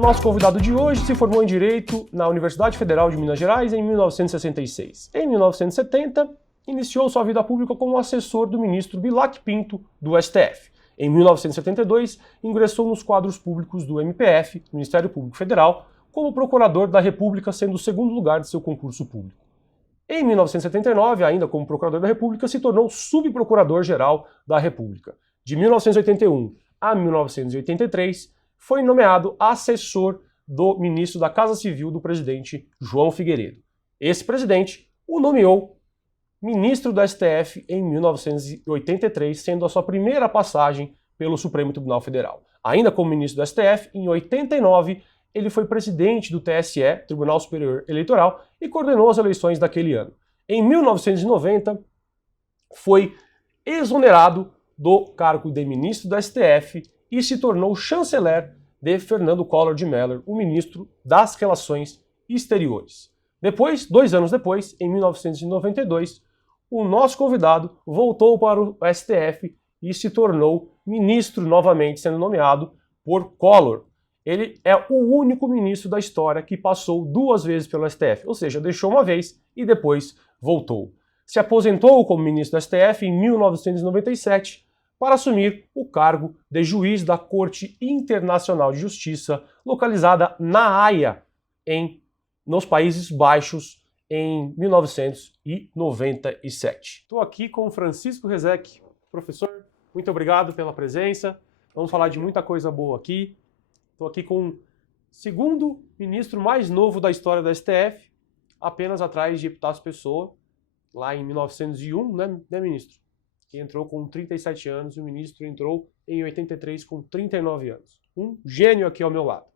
Nosso convidado de hoje se formou em Direito na Universidade Federal de Minas Gerais em 1966. Em 1970, iniciou sua vida pública como assessor do ministro Bilac Pinto, do STF. Em 1972, ingressou nos quadros públicos do MPF, Ministério Público Federal, como procurador da República, sendo o segundo lugar de seu concurso público. Em 1979, ainda como procurador da República, se tornou subprocurador-geral da República. De 1981 a 1983, foi nomeado assessor do ministro da Casa Civil do presidente João Figueiredo. Esse presidente o nomeou ministro do STF em 1983, sendo a sua primeira passagem pelo Supremo Tribunal Federal. Ainda como ministro do STF, em 89, ele foi presidente do TSE, Tribunal Superior Eleitoral, e coordenou as eleições daquele ano. Em 1990, foi exonerado do cargo de ministro do STF e se tornou chanceler de Fernando Collor de Mello, o ministro das Relações Exteriores. Depois, 2 anos depois, em 1992, o nosso convidado voltou para o STF e se tornou ministro novamente, sendo nomeado por Collor. Ele é o único ministro da história que passou 2 vezes pelo STF, ou seja, deixou uma vez e depois voltou. Se aposentou como ministro do STF em 1997 para assumir o cargo de juiz da Corte Internacional de Justiça, localizada na Haia, nos Países Baixos, em 1997. Estou aqui com o Francisco Rezec. Professor, muito obrigado pela presença. Vamos falar de muita coisa boa aqui. Estou aqui com o segundo ministro mais novo da história da STF, apenas atrás de Epitácio Pessoa, lá em 1901, né ministro? Que entrou com 37 anos e o ministro entrou em 83 com 39 anos. Um gênio aqui ao meu lado.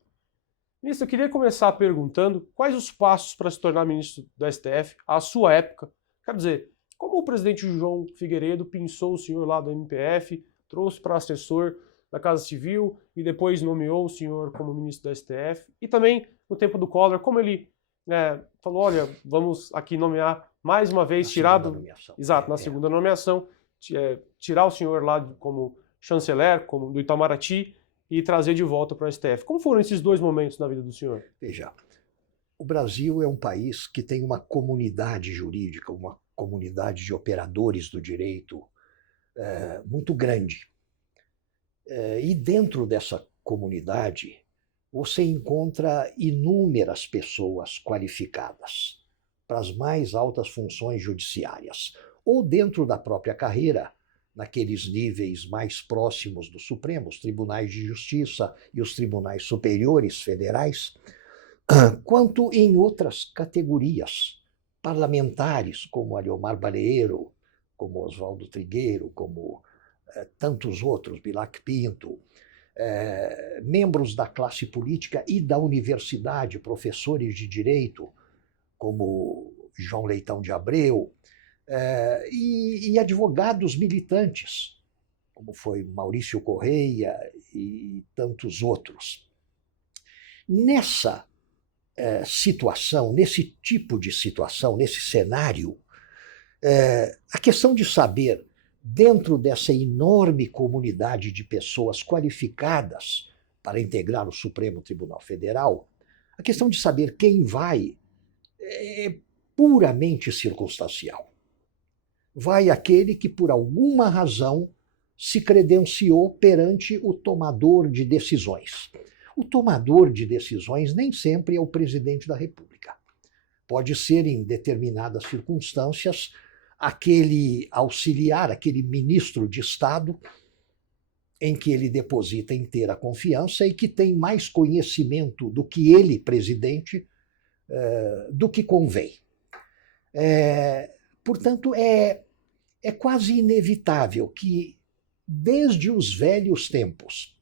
Ministro, eu queria começar perguntando quais os passos para se tornar ministro do STF à sua época. Quer dizer, como o presidente João Figueiredo pinçou o senhor lá do MPF, trouxe para assessor da Casa Civil e depois nomeou o senhor como ministro do STF. E também, no tempo do Collor, como ele falou, olha, vamos aqui nomear mais uma vez, na segunda nomeação, tirar o senhor lá como chanceler, como do Itamaraty, e trazer de volta para o STF. Como foram esses 2 momentos na vida do senhor? Veja, o Brasil é um país que tem uma comunidade jurídica, uma comunidade de operadores do direito muito grande. E dentro dessa comunidade, você encontra inúmeras pessoas qualificadas para as mais altas funções judiciárias, ou dentro da própria carreira, naqueles níveis mais próximos do Supremo, os tribunais de justiça e os tribunais superiores federais, quanto em outras categorias, parlamentares, como Aliomar Baleiro, como Oswaldo Trigueiro, como tantos outros, Bilac Pinto, membros da classe política e da universidade, professores de direito, como João Leitão de Abreu, e advogados militantes, como foi Maurício Correia e tantos outros. Nessa situação, nesse tipo de situação, nesse cenário, a questão de saber, dentro dessa enorme comunidade de pessoas qualificadas para integrar o Supremo Tribunal Federal, a questão de saber quem vai é puramente circunstancial. Vai aquele que, por alguma razão, se credenciou perante o tomador de decisões. O tomador de decisões nem sempre é o presidente da República. Pode ser, em determinadas circunstâncias, aquele auxiliar, aquele ministro de Estado, em que ele deposita inteira confiança e que tem mais conhecimento do que ele, presidente, do que convém. Portanto, é quase inevitável que, desde os velhos tempos,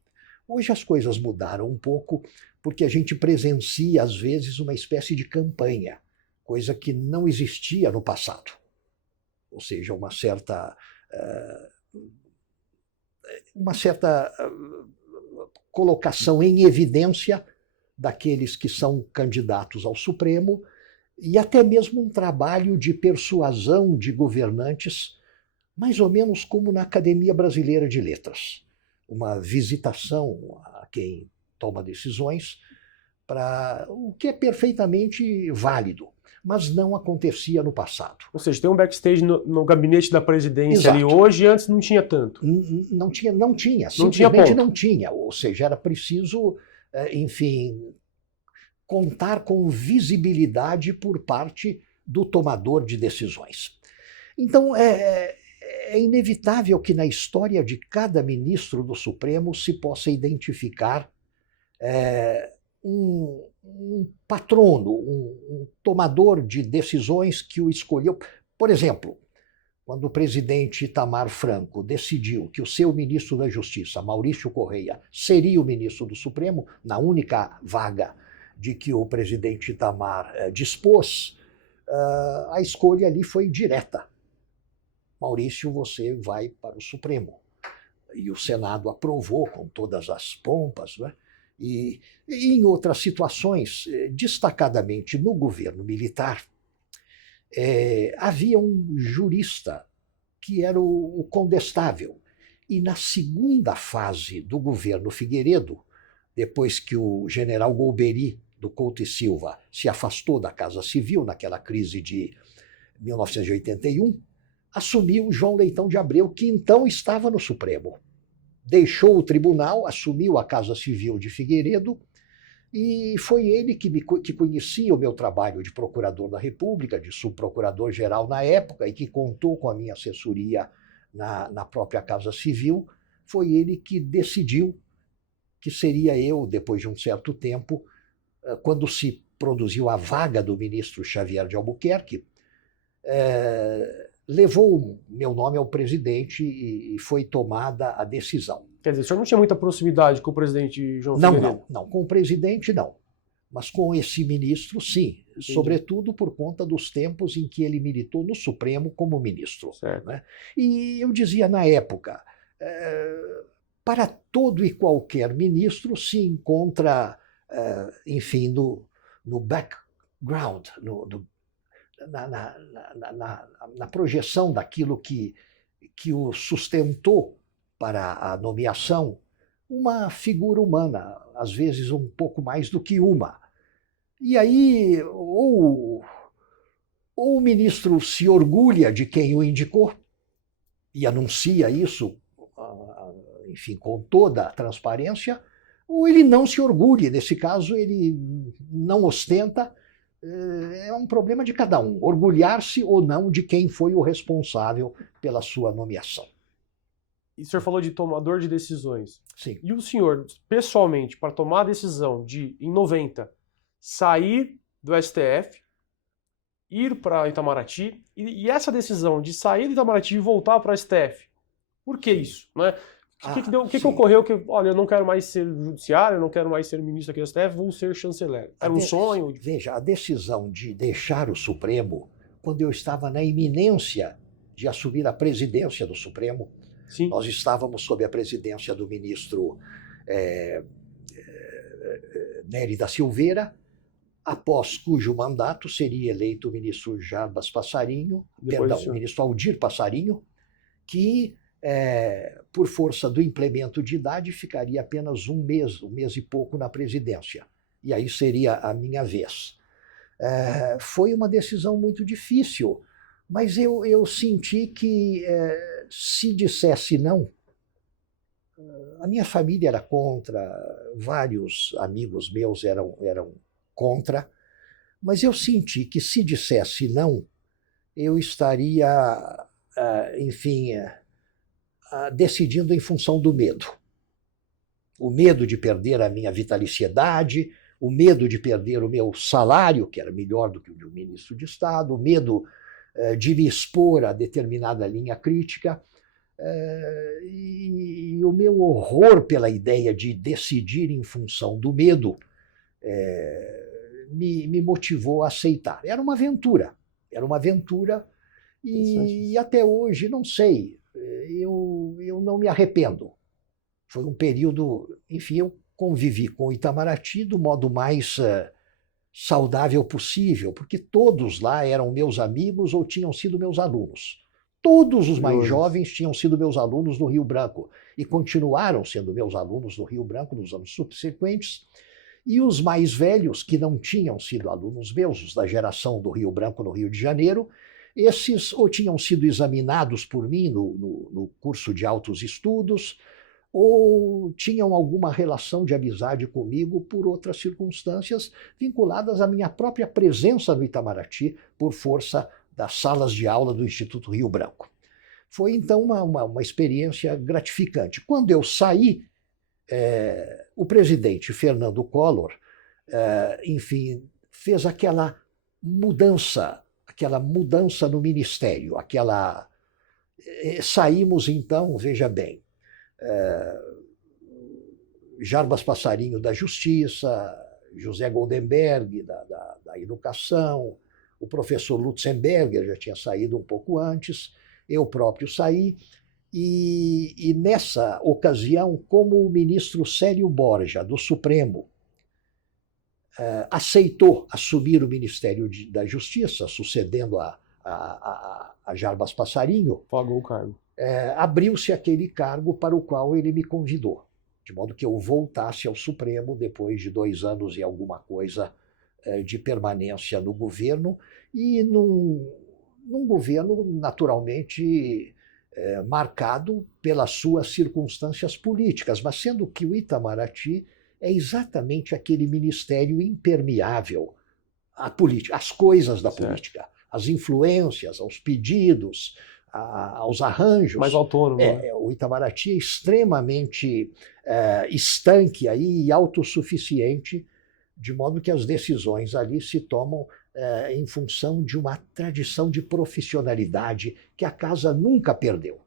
hoje as coisas mudaram um pouco, porque a gente presencia, às vezes, uma espécie de campanha, coisa que não existia no passado. Ou seja, uma certa colocação em evidência daqueles que são candidatos ao Supremo e até mesmo um trabalho de persuasão de governantes, mais ou menos como na Academia Brasileira de Letras. Uma visitação a quem toma decisões, o que é perfeitamente válido, mas não acontecia no passado. Ou seja, tem um backstage no gabinete da presidência Exato. ali hoje, e antes não tinha tanto. Não tinha, simplesmente não tinha. Ou seja, era preciso, enfim, contar com visibilidade por parte do tomador de decisões. Então, é inevitável que na história de cada ministro do Supremo se possa identificar um patrono, um tomador de decisões que o escolheu. Por exemplo, quando o presidente Itamar Franco decidiu que o seu ministro da Justiça, Maurício Correia, seria o ministro do Supremo, na única vaga de que o presidente Itamar dispôs, a escolha ali foi direta. Maurício, você vai para o Supremo. E o Senado aprovou com todas as pompas, né? E em outras situações, destacadamente no governo militar, havia um jurista que era o condestável. E na segunda fase do governo Figueiredo, depois que o general Golbery do Couto e Silva se afastou da Casa Civil naquela crise de 1981, assumiu João Leitão de Abreu, que então estava no Supremo. Deixou o tribunal, assumiu a Casa Civil de Figueiredo, e foi ele que conhecia o meu trabalho de procurador da República, de subprocurador-geral na época, e que contou com a minha assessoria na própria Casa Civil. Foi ele que decidiu que seria eu, depois de um certo tempo, quando se produziu a vaga do ministro Xavier de Albuquerque, levou o meu nome ao presidente e foi tomada a decisão. Quer dizer, o senhor não tinha muita proximidade com o presidente João Figueiredo? Não, com o presidente não. Mas com esse ministro, sim. Entendi. Sobretudo por conta dos tempos em que ele militou no Supremo como ministro. Certo. Né? E eu dizia na época, para todo e qualquer ministro se encontra, enfim, no background, na projeção daquilo que o sustentou para a nomeação, uma figura humana, às vezes um pouco mais do que uma. E aí, ou o ministro se orgulha de quem o indicou e anuncia isso, enfim, com toda a transparência, ou ele não se orgulha. Nesse caso, ele não ostenta. É um problema de cada um, orgulhar-se ou não de quem foi o responsável pela sua nomeação. E o senhor falou de tomador de decisões. Sim. E o senhor, pessoalmente, para tomar a decisão de, em 90, sair do STF, ir para Itamaraty, e essa decisão de sair do Itamaraty e voltar para o STF, por que isso? Né? O que ocorreu que, olha, eu não quero mais ser judiciário, eu não quero mais ser ministro aqui do STF, vou ser chanceler. Era um sonho? Veja, a decisão de deixar o Supremo, quando eu estava na iminência de assumir a presidência do Supremo, sim, nós estávamos sob a presidência do ministro Nery da Silveira, após cujo mandato seria eleito o ministro Jarbas Passarinho, o ministro Aldir Passarinho, que por força do implemento de idade, ficaria apenas um mês e pouco na presidência. E aí seria a minha vez. Foi uma decisão muito difícil, mas eu senti que se dissesse não, a minha família era contra, vários amigos meus eram contra, mas eu senti que se dissesse não, eu estaria, enfim, decidindo em função do medo. O medo de perder a minha vitaliciedade, o medo de perder o meu salário, que era melhor do que o de um ministro de Estado, o medo de me expor a determinada linha crítica, e o meu horror pela ideia de decidir em função do medo me motivou a aceitar. Era uma aventura e até hoje, não sei, eu não me arrependo. Foi um período, enfim, eu convivi com o Itamaraty do modo mais saudável possível, porque todos lá eram meus amigos ou tinham sido meus alunos. Todos os mais jovens tinham sido meus alunos no Rio Branco e continuaram sendo meus alunos no Rio Branco nos anos subsequentes. E os mais velhos, que não tinham sido alunos meus, os da geração do Rio Branco no Rio de Janeiro, esses ou tinham sido examinados por mim no curso de altos estudos, ou tinham alguma relação de amizade comigo por outras circunstâncias vinculadas à minha própria presença no Itamaraty por força das salas de aula do Instituto Rio Branco. Foi, então, uma experiência gratificante. Quando eu saí, o presidente Fernando Collor, enfim, fez aquela mudança no ministério, saímos, então, veja bem, Jarbas Passarinho da Justiça, José Goldenberg da Educação, o professor Lutzenberger já tinha saído um pouco antes, eu próprio saí, e nessa ocasião, como o ministro Célio Borja, do Supremo, aceitou assumir o Ministério da Justiça, sucedendo a Jarbas Passarinho, Pagou o cargo. Abriu-se aquele cargo para o qual ele me convidou, de modo que eu voltasse ao Supremo depois de 2 anos e alguma coisa de permanência no governo, e num governo naturalmente marcado pelas suas circunstâncias políticas, mas sendo que o Itamaraty é exatamente aquele ministério impermeável à política, às coisas da política, às influências, aos pedidos, aos arranjos. Mais autônomo. O Itamaraty é extremamente estanque aí, e autossuficiente, de modo que as decisões ali se tomam em função de uma tradição de profissionalidade que a casa nunca perdeu.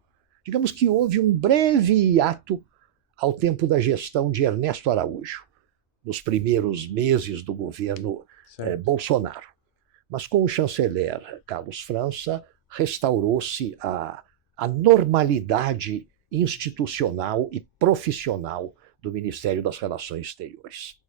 Digamos que houve um breve hiato ao tempo da gestão de Ernesto Araújo, nos primeiros meses do governo Bolsonaro. Mas com o chanceler Carlos França, restaurou-se a normalidade institucional e profissional do Ministério das Relações Exteriores.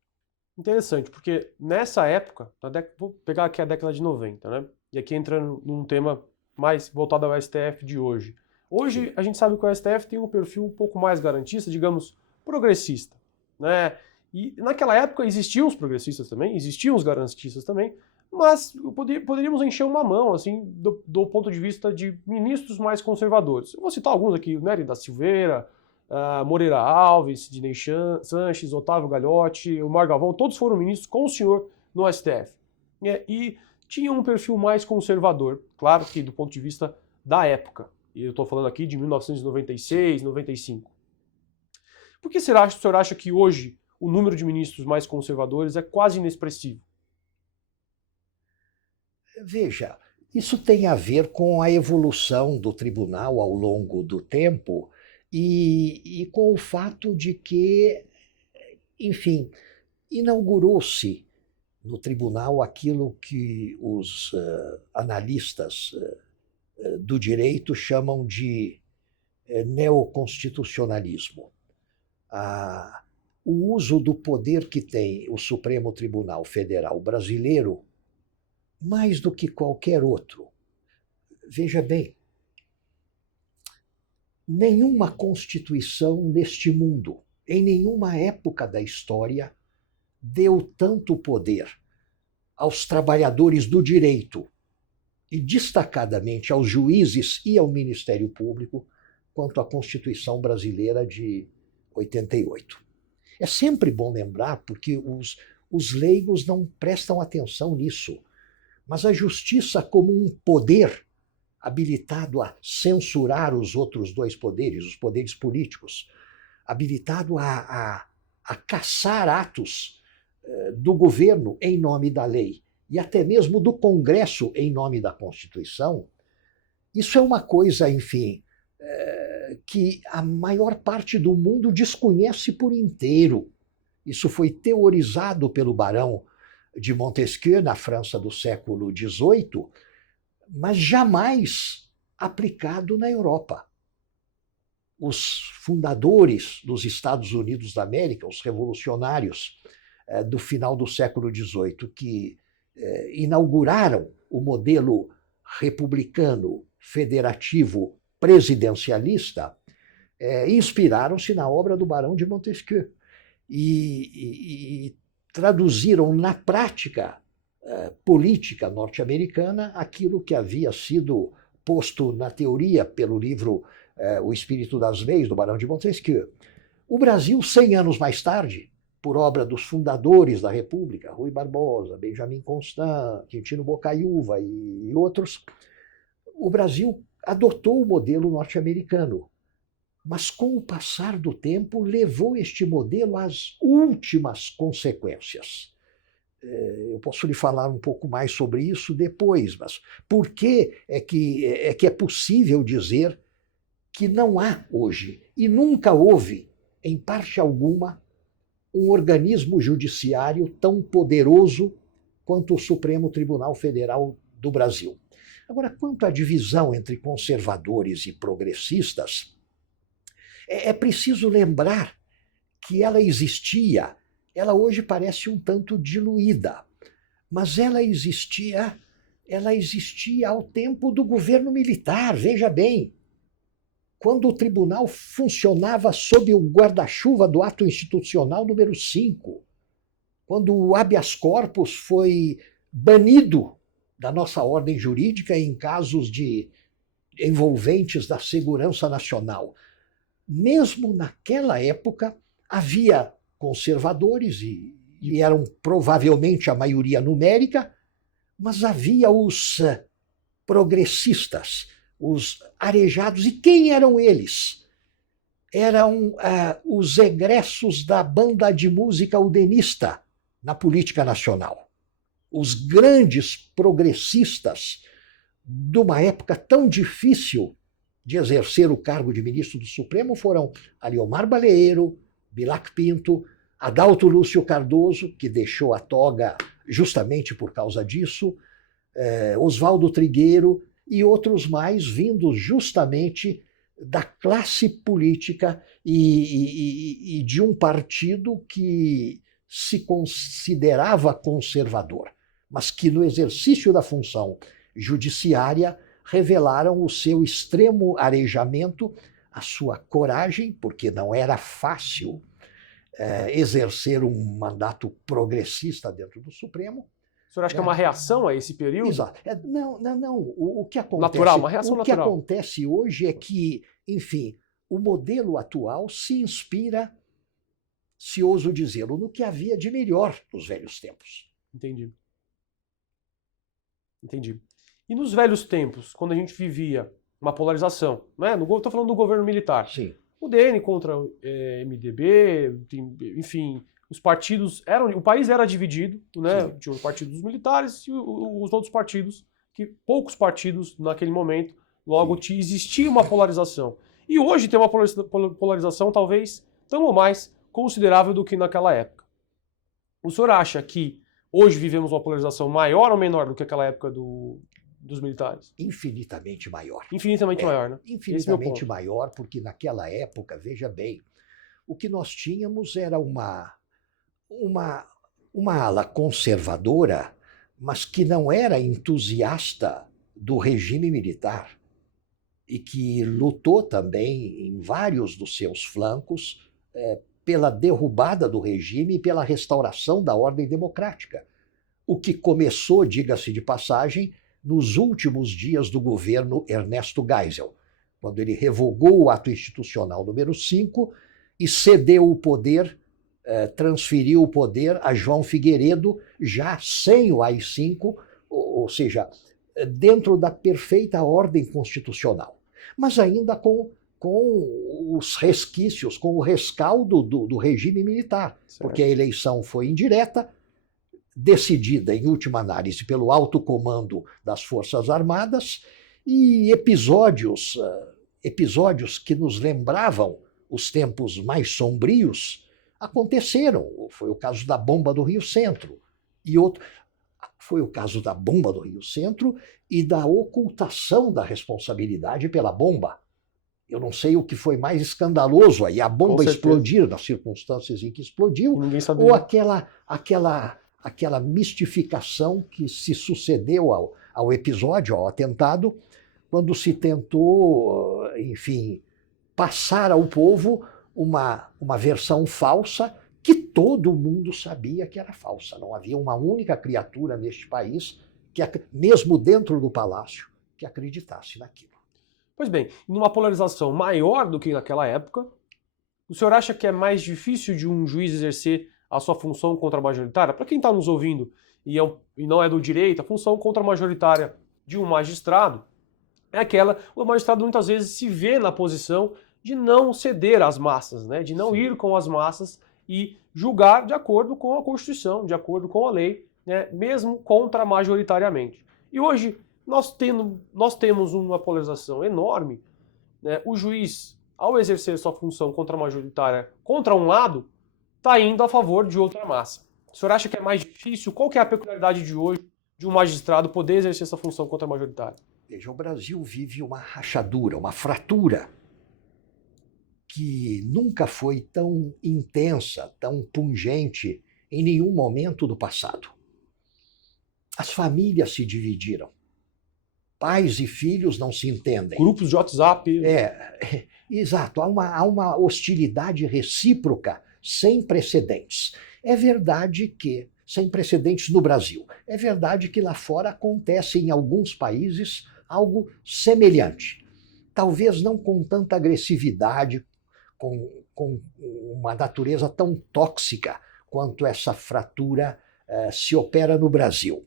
Interessante, porque nessa época, vou pegar aqui a década de 90, né? E aqui entrando num tema mais voltado ao STF de hoje. Hoje a gente sabe que o STF tem um perfil um pouco mais garantista, digamos, progressista, né? E naquela época existiam os progressistas também, existiam os garantistas também, mas poderíamos encher uma mão, assim, do ponto de vista de ministros mais conservadores. Eu vou citar alguns aqui, Nery da Silveira, Moreira Alves, Sidney Sanches, Otávio Gagliotti, o Mar Galvão, todos foram ministros com o senhor no STF. E tinham um perfil mais conservador, claro que do ponto de vista da época. E eu estou falando aqui de 1996, 95. Por que o senhor acha que hoje o número de ministros mais conservadores é quase inexpressivo? Veja, isso tem a ver com a evolução do tribunal ao longo do tempo e com o fato de que, enfim, inaugurou-se no tribunal aquilo que os analistas do direito chamam de neoconstitucionalismo. O uso do poder que tem o Supremo Tribunal Federal brasileiro, mais do que qualquer outro. Veja bem, nenhuma constituição neste mundo, em nenhuma época da história, deu tanto poder aos trabalhadores do direito, e destacadamente aos juízes e ao Ministério Público, quanto a Constituição Brasileira de 88. É sempre bom lembrar, porque os leigos não prestam atenção nisso, mas a justiça como um poder habilitado a censurar os outros 2 poderes, os poderes políticos, habilitado a caçar atos do governo em nome da lei, e até mesmo do Congresso em nome da Constituição, isso é uma coisa, enfim, que a maior parte do mundo desconhece por inteiro. Isso foi teorizado pelo Barão de Montesquieu na França do século XVIII, mas jamais aplicado na Europa. Os fundadores dos Estados Unidos da América, os revolucionários do final do século XVIII, que inauguraram o modelo republicano, federativo, presidencialista, inspiraram-se na obra do Barão de Montesquieu e traduziram na prática política norte-americana aquilo que havia sido posto na teoria pelo livro O Espírito das Leis, do Barão de Montesquieu. O Brasil, 100 anos mais tarde, por obra dos fundadores da República, Rui Barbosa, Benjamin Constant, Quintino Bocaiúva e outros, o Brasil adotou o modelo norte-americano, mas com o passar do tempo levou este modelo às últimas consequências. Eu posso lhe falar um pouco mais sobre isso depois, mas por que é que é possível dizer que não há hoje, e nunca houve, em parte alguma, um organismo judiciário tão poderoso quanto o Supremo Tribunal Federal do Brasil? Agora, quanto à divisão entre conservadores e progressistas, é preciso lembrar que ela existia. Ela hoje parece um tanto diluída, mas ela existia ao tempo do governo militar, veja bem. Quando o tribunal funcionava sob o guarda-chuva do ato institucional número 5, quando o habeas corpus foi banido da nossa ordem jurídica em casos envolventes da segurança nacional. Mesmo naquela época, havia conservadores, e eram provavelmente a maioria numérica, mas havia os progressistas, os arejados. E quem eram eles? Eram os egressos da banda de música udenista na política nacional. Os grandes progressistas de uma época tão difícil de exercer o cargo de ministro do Supremo foram Aliomar Baleiro, Bilac Pinto, Adalto Lúcio Cardoso, que deixou a toga justamente por causa disso, Oswaldo Trigueiro e outros mais vindos justamente da classe política e de um partido que se considerava conservador, mas que no exercício da função judiciária revelaram o seu extremo arejamento, a sua coragem, porque não era fácil exercer um mandato progressista dentro do Supremo. O senhor acha que é uma reação a esse período? Exato. Não. O que acontece, natural, uma reação natural. O que acontece hoje é que, enfim, o modelo atual se inspira, se ouso dizê-lo, no que havia de melhor nos velhos tempos. Entendi. E nos velhos tempos, quando a gente vivia uma polarização, né? Estou falando do governo militar. Sim. O DN contra o MDB, enfim, os partidos o país era dividido, né? Tinha o partido dos militares e os outros partidos, poucos partidos naquele momento, logo existia uma polarização. E hoje tem uma polarização talvez tão ou mais considerável do que naquela época. O senhor acha que hoje vivemos uma polarização maior ou menor do que aquela época dos militares? Infinitamente maior. Infinitamente maior, né? Infinitamente maior, porque naquela época, veja bem, o que nós tínhamos era uma ala conservadora, mas que não era entusiasta do regime militar e que lutou também em vários dos seus flancos pela derrubada do regime e pela restauração da ordem democrática. O que começou, diga-se de passagem, nos últimos dias do governo Ernesto Geisel, quando ele revogou o ato institucional número 5 e cedeu o poder, transferiu o poder a João Figueiredo, já sem o AI-5, ou seja, dentro da perfeita ordem constitucional, mas ainda com os resquícios, com o rescaldo do regime militar, certo. Porque a eleição foi indireta, decidida, em última análise, pelo alto comando das Forças Armadas, e episódios que nos lembravam os tempos mais sombrios aconteceram. Foi o caso da bomba do Rio Centro, foi o caso da bomba do Rio Centro e da ocultação da responsabilidade pela bomba. Eu não sei o que foi mais escandaloso aí, a bomba explodir nas circunstâncias em que explodiu, ou aquela mistificação que se sucedeu ao episódio, ao atentado, quando se tentou, enfim, passar ao povo uma versão falsa que todo mundo sabia que era falsa. Não havia uma única criatura neste país, mesmo dentro do palácio, que acreditasse naquilo. Pois bem, numa polarização maior do que naquela época, o senhor acha que é mais difícil de um juiz exercer a sua função contra-majoritária? Para quem está nos ouvindo e não é do direito, a função contra-majoritária de um magistrado é aquela, o magistrado muitas vezes se vê na posição de não ceder às massas, né? De não ir com as massas e julgar de acordo com a Constituição, de acordo com a lei, né? Mesmo contra-majoritariamente. E hoje nós temos uma polarização enorme, né? O juiz, ao exercer sua função contra-majoritária contra um lado, está indo a favor de outra massa. O senhor acha que é mais difícil? Qual que é a peculiaridade de hoje de um magistrado poder exercer essa função contra-majoritária? Veja, o Brasil vive uma rachadura, uma fratura que nunca foi tão intensa, tão pungente em nenhum momento do passado. As famílias se dividiram. Pais e filhos não se entendem. Grupos de WhatsApp. Exato. Há uma hostilidade recíproca sem precedentes. É verdade que, sem precedentes no Brasil, é verdade que lá fora acontece em alguns países algo semelhante. Talvez não com tanta agressividade, com uma natureza tão tóxica quanto essa fratura se opera no Brasil.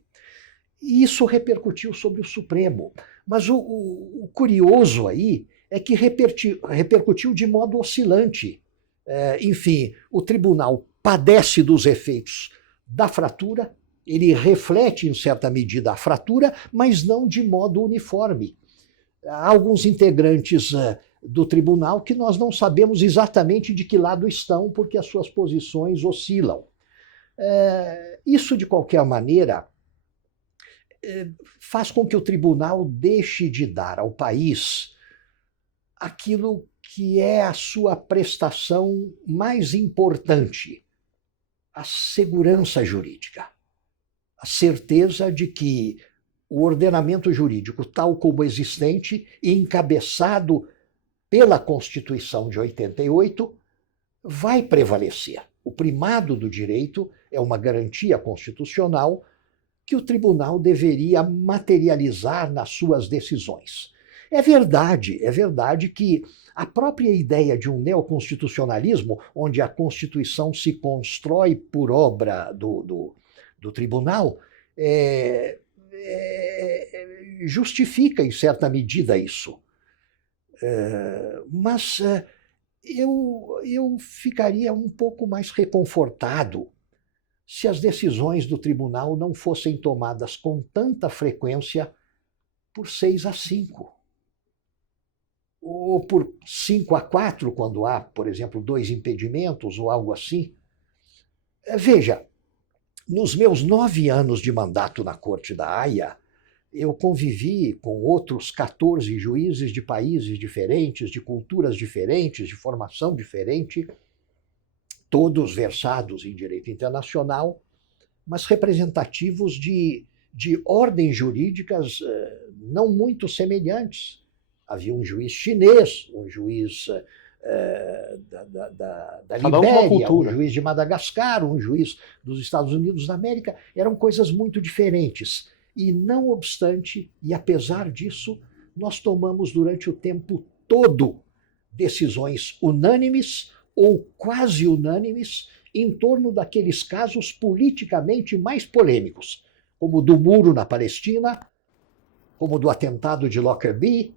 E isso repercutiu sobre o Supremo. Mas o curioso aí é que repercutiu de modo oscilante. Enfim, o tribunal padece dos efeitos da fratura, ele reflete em certa medida a fratura, mas não de modo uniforme. Há alguns integrantes do tribunal que nós não sabemos exatamente de que lado estão, porque as suas posições oscilam. Isso, de qualquer maneira, faz com que o tribunal deixe de dar ao país aquilo que é a sua prestação mais importante, a segurança jurídica, a certeza de que o ordenamento jurídico, tal como existente e encabeçado pela Constituição de 88, vai prevalecer. O primado do direito é uma garantia constitucional que o tribunal deveria materializar nas suas decisões. É verdade que a própria ideia de um neoconstitucionalismo, onde a Constituição se constrói por obra do tribunal, justifica em certa medida isso. Mas eu ficaria um pouco mais reconfortado se as decisões do tribunal não fossem tomadas com tanta frequência por 6-5. Ou por 5-4, quando há, por exemplo, 2 impedimentos ou algo assim. Veja, nos meus 9 anos de mandato na Corte da Haia, eu convivi com outros 14 juízes de países diferentes, de culturas diferentes, de formação diferente, todos versados em direito internacional, mas representativos de ordens jurídicas não muito semelhantes. Havia um juiz chinês, um juiz da Libéria, um juiz de Madagascar, um juiz dos Estados Unidos da América. Eram coisas muito diferentes. E não obstante, e apesar disso, nós tomamos durante o tempo todo decisões unânimes ou quase unânimes em torno daqueles casos politicamente mais polêmicos, como o do muro na Palestina, como o do atentado de Lockerbie,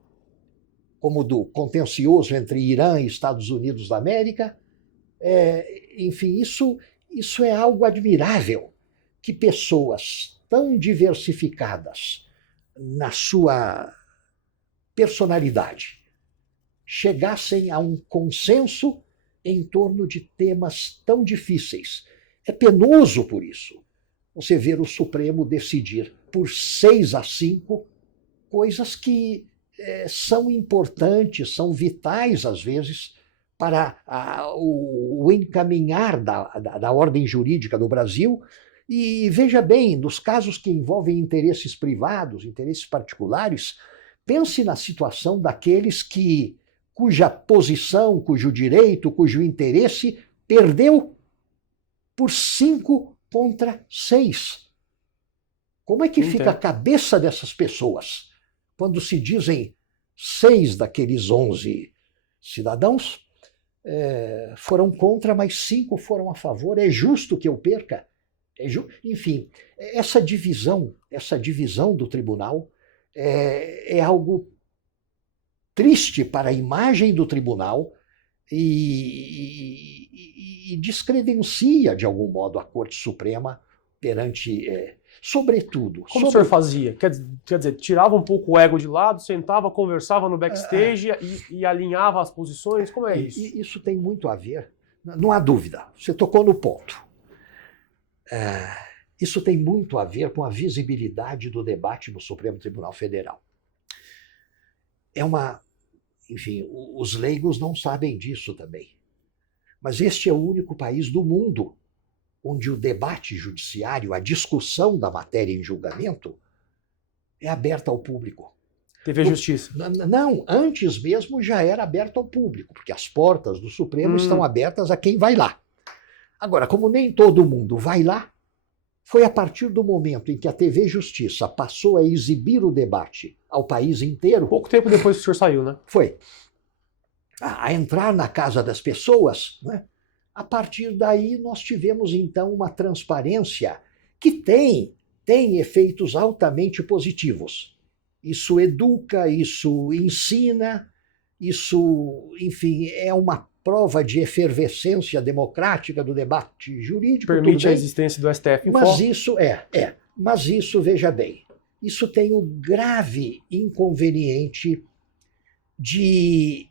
como do contencioso entre Irã e Estados Unidos da América. Enfim, isso é algo admirável, que pessoas tão diversificadas na sua personalidade chegassem a um consenso em torno de temas tão difíceis. É penoso por isso você ver o Supremo decidir por 6-5 coisas que são importantes, são vitais, às vezes, para o encaminhar da ordem jurídica do Brasil. E veja bem, nos casos que envolvem interesses privados, interesses particulares, pense na situação daqueles cuja posição, cujo direito, cujo interesse perdeu por 5 contra 6. Como é que fica a cabeça dessas pessoas quando se dizem 6 daqueles 11 cidadãos foram contra, mas 5 foram a favor? É justo que eu perca? Enfim, essa divisão do tribunal é algo triste para a imagem do tribunal e descredencia, de algum modo, a Corte Suprema perante, sobretudo... Como o senhor fazia? Quer dizer, tirava um pouco o ego de lado, sentava, conversava no backstage e alinhava as posições? Como é isso? Isso tem muito a ver, não há dúvida, você tocou no ponto. Isso tem muito a ver com a visibilidade do debate no Supremo Tribunal Federal. Enfim, os leigos não sabem disso também. Mas este é o único país do mundo onde o debate judiciário, a discussão da matéria em julgamento, é aberta ao público. TV Justiça. Não, antes mesmo já era aberto ao público, porque as portas do Supremo estão abertas a quem vai lá. Agora, como nem todo mundo vai lá, foi a partir do momento em que a TV Justiça passou a exibir o debate ao país inteiro... Pouco tempo depois que o senhor saiu, né? Foi. A entrar na casa das pessoas, né? A partir daí nós tivemos então uma transparência que tem efeitos altamente positivos. Isso educa, isso ensina, isso, enfim, é uma prova de efervescência democrática do debate jurídico. Permite a existência do STF em Mas isso mas isso, veja bem, isso tem o grave inconveniente de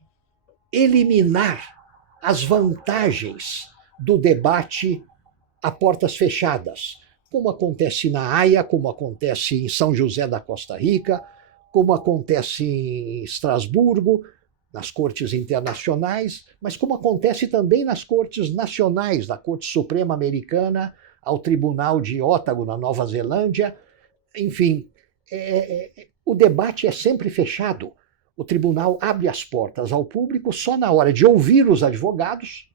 eliminar as vantagens do debate a portas fechadas, como acontece na Haia, como acontece em São José da Costa Rica, como acontece em Estrasburgo, nas cortes internacionais, mas como acontece também nas cortes nacionais, da Corte Suprema Americana, ao Tribunal de Otago, na Nova Zelândia. Enfim, o debate é sempre fechado. O tribunal abre as portas ao público só na hora de ouvir os advogados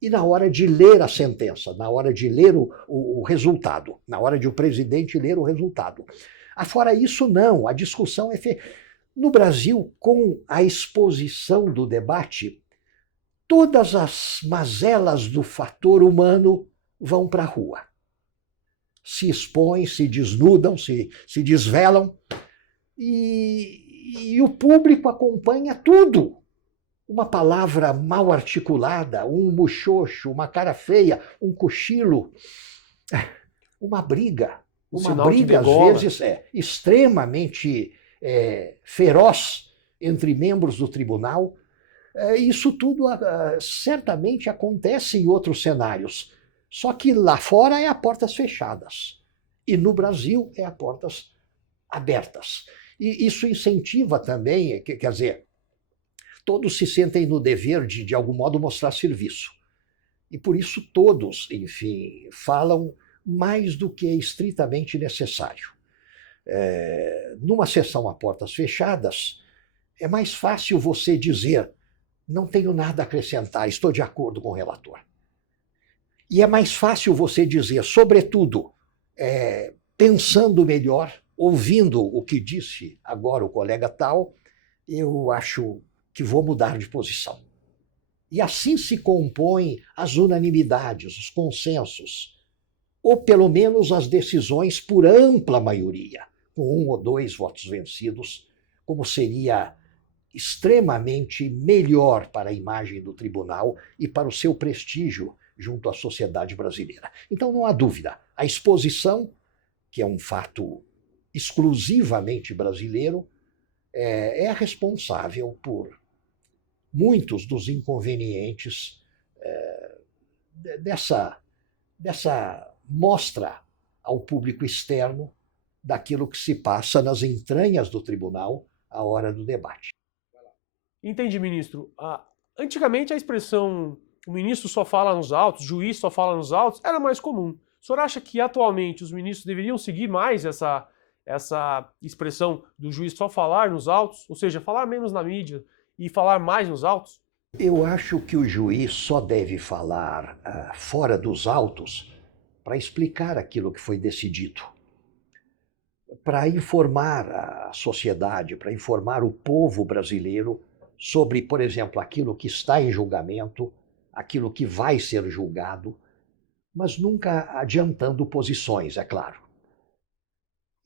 e na hora de ler a sentença, na hora de ler o resultado, na hora de o presidente ler o resultado. Afora isso, não, a discussão é No Brasil, com a exposição do debate, todas as mazelas do fator humano vão para a rua. Se expõem, se desnudam, se desvelam, e o público acompanha tudo. Uma palavra mal articulada, um muxoxo, uma cara feia, um cochilo, uma briga. Uma briga, às vezes, extremamente feroz entre membros do tribunal. Isso tudo certamente acontece em outros cenários. Só que lá fora é a portas fechadas. E no Brasil é a portas abertas. E isso incentiva também, quer dizer, todos se sentem no dever de algum modo, mostrar serviço. E por isso todos, enfim, falam mais do que é estritamente necessário. Numa sessão a portas fechadas, é mais fácil você dizer: não tenho nada a acrescentar, estou de acordo com o relator. E é mais fácil você dizer, sobretudo, pensando melhor, ouvindo o que disse agora o colega tal, eu acho que vou mudar de posição. E assim se compõem as unanimidades, os consensos, ou pelo menos as decisões por ampla maioria, com 1 ou 2 votos vencidos, como seria extremamente melhor para a imagem do tribunal e para o seu prestígio junto à sociedade brasileira. Então não há dúvida, a exposição, que é um fato exclusivamente brasileiro, é responsável por muitos dos inconvenientes dessa mostra ao público externo daquilo que se passa nas entranhas do tribunal à hora do debate. Entendi, ministro. Antigamente a expressão o ministro só fala nos autos, o juiz só fala nos autos, era mais comum. O senhor acha que atualmente os ministros deveriam seguir mais essa expressão do juiz só falar nos autos, ou seja, falar menos na mídia e falar mais nos autos? Eu acho que o juiz só deve falar fora dos autos para explicar aquilo que foi decidido, para informar a sociedade, para informar o povo brasileiro sobre, por exemplo, aquilo que está em julgamento, aquilo que vai ser julgado, mas nunca adiantando posições, é claro.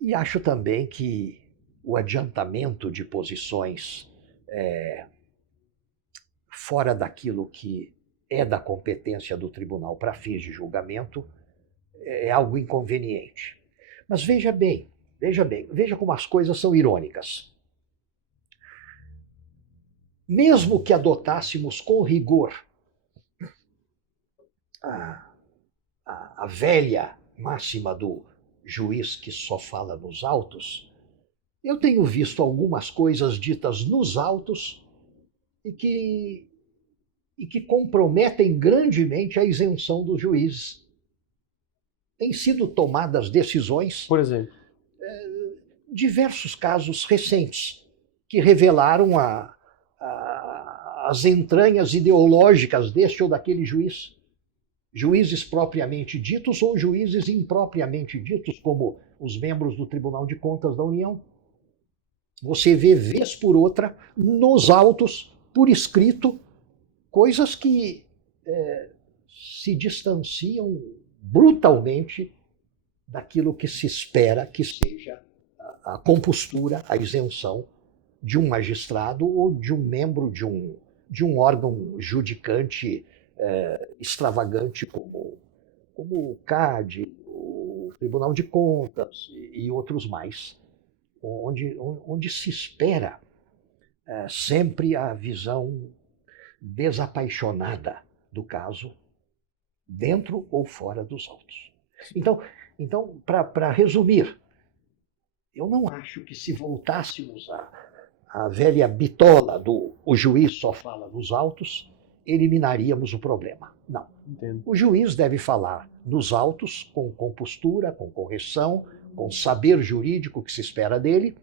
E acho também que o adiantamento de posições fora daquilo que é da competência do tribunal para fins de julgamento é algo inconveniente. Mas veja como as coisas são irônicas. Mesmo que adotássemos com rigor a velha máxima do juiz que só fala nos autos, eu tenho visto algumas coisas ditas nos autos e que comprometem grandemente a isenção dos juízes. Têm sido tomadas decisões, Por exemplo, diversos casos recentes, que revelaram as entranhas ideológicas deste ou daquele juiz. Juízes propriamente ditos ou juízes impropriamente ditos, como os membros do Tribunal de Contas da União. Você vê, vez por outra, nos autos, por escrito, coisas que se distanciam brutalmente daquilo que se espera que seja a compostura, a isenção de um magistrado ou de um membro de um órgão judicante extravagante como o CAD, o Tribunal de Contas e outros mais, onde se espera sempre a visão desapaixonada do caso, dentro ou fora dos autos. Então para resumir, eu não acho que se voltássemos à velha bitola do o juiz só fala nos autos, eliminaríamos o problema. Não. entendo. O juiz deve falar nos autos com compostura, com correção, com saber jurídico que se espera dele,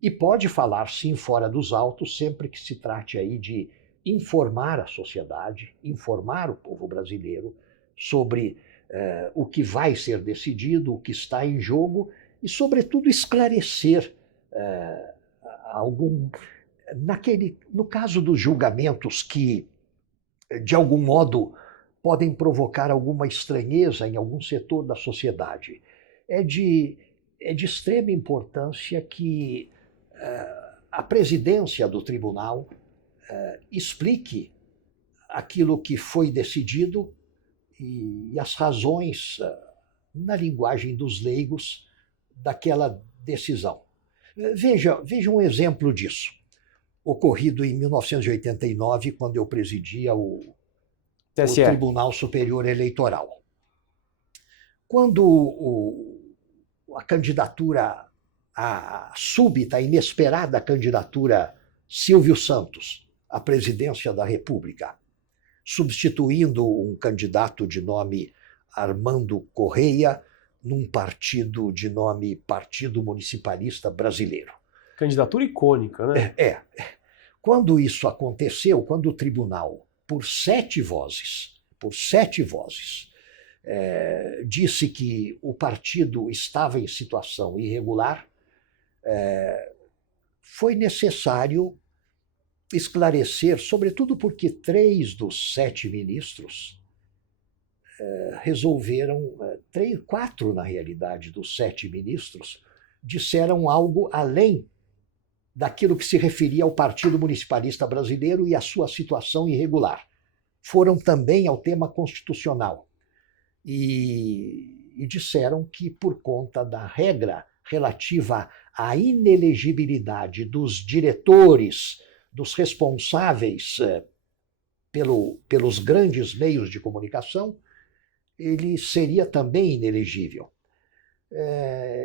e pode falar sim fora dos autos sempre que se trate aí de informar a sociedade, informar o povo brasileiro sobre o que vai ser decidido, o que está em jogo e, sobretudo, esclarecer no caso dos julgamentos que, de algum modo, podem provocar alguma estranheza em algum setor da sociedade. É de extrema importância que a presidência do tribunal explique aquilo que foi decidido e as razões, na linguagem dos leigos, daquela decisão. Veja um exemplo disso, ocorrido em 1989, quando eu presidia o Tribunal Superior Eleitoral. Quando a candidatura, a súbita, inesperada candidatura Silvio Santos à presidência da República, substituindo um candidato de nome Armando Correia, num partido de nome Partido Municipalista Brasileiro. Candidatura icônica, né? Quando isso aconteceu, quando o tribunal, por sete vozes, disse que o partido estava em situação irregular, foi necessário esclarecer, sobretudo porque 3 dos 7 ministros resolveram, 4 na realidade dos 7 ministros, disseram algo além daquilo que se referia ao Partido Municipalista Brasileiro e à sua situação irregular. Foram também ao tema constitucional e disseram que, por conta da regra relativa à inelegibilidade dos diretores, dos responsáveis pelos grandes meios de comunicação, ele seria também inelegível.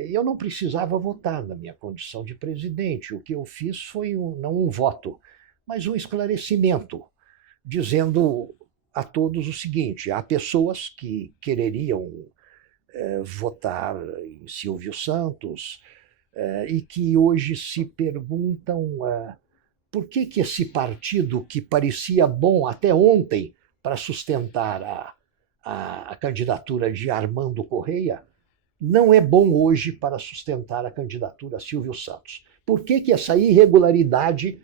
Eu não precisava votar na minha condição de presidente. O que eu fiz foi não um voto, mas um esclarecimento, dizendo a todos o seguinte: há pessoas que quereriam votar em Silvio Santos e que hoje se perguntam por que esse partido que parecia bom até ontem para sustentar a candidatura de Armando Correia não é bom hoje para sustentar a candidatura a Silvio Santos? Por que essa irregularidade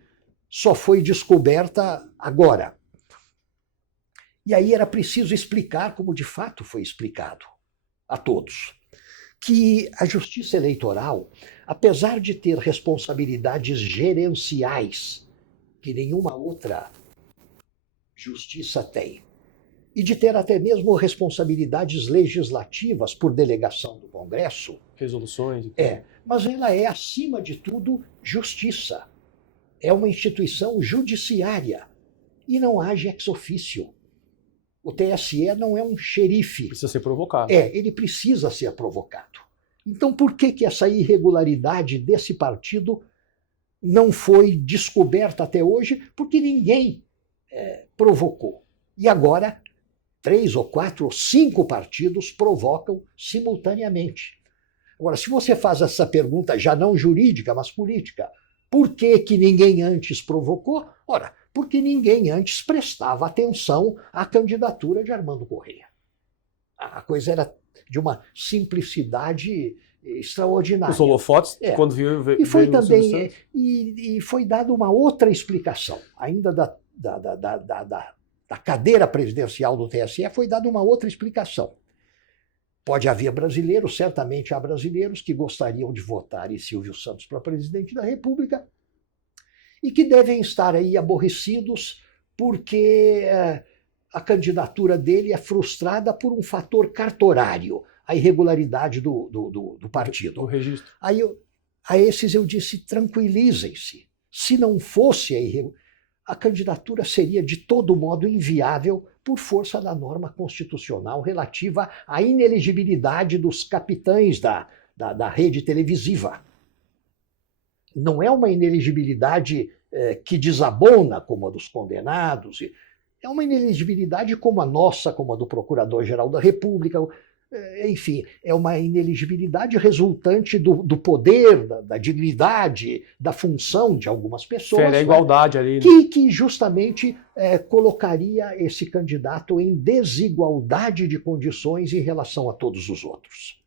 só foi descoberta agora? E aí era preciso explicar, como de fato foi explicado a todos, que a Justiça Eleitoral, apesar de ter responsabilidades gerenciais que nenhuma outra justiça tem, e de ter até mesmo responsabilidades legislativas por delegação do Congresso. Resoluções. Mas ela é, acima de tudo, justiça. É uma instituição judiciária e não age ex officio. O TSE não é um xerife. Precisa ser provocado. Ele precisa ser provocado. Então, por que essa irregularidade desse partido não foi descoberta até hoje? Porque ninguém provocou. E agora, 3 ou 4 ou 5 partidos provocam simultaneamente. Agora, se você faz essa pergunta já não jurídica, mas política, por que ninguém antes provocou? Ora, porque ninguém antes prestava atenção à candidatura de Armando Correia. A coisa era de uma simplicidade extraordinária. Os holofotes, quando viu... E foi também, e foi dada uma outra explicação, ainda da cadeira presidencial do TSE, foi dada uma outra explicação. Pode haver brasileiros, certamente há brasileiros que gostariam de votar em Silvio Santos para presidente da República e que devem estar aí aborrecidos porque a candidatura dele é frustrada por um fator cartorário, a irregularidade do partido. Do registro. Aí a esses eu disse, tranquilizem-se. Se não fosse a candidatura seria de todo modo inviável por força da norma constitucional relativa à inelegibilidade dos capitães da rede televisiva. Não é uma inelegibilidade que desabona como a dos condenados, é uma inelegibilidade como a nossa, como a do Procurador-Geral da República. Enfim, é uma inelegibilidade resultante do poder, da dignidade, da função de algumas pessoas. Fere a igualdade ali. Que justamente colocaria esse candidato em desigualdade de condições em relação a todos os outros.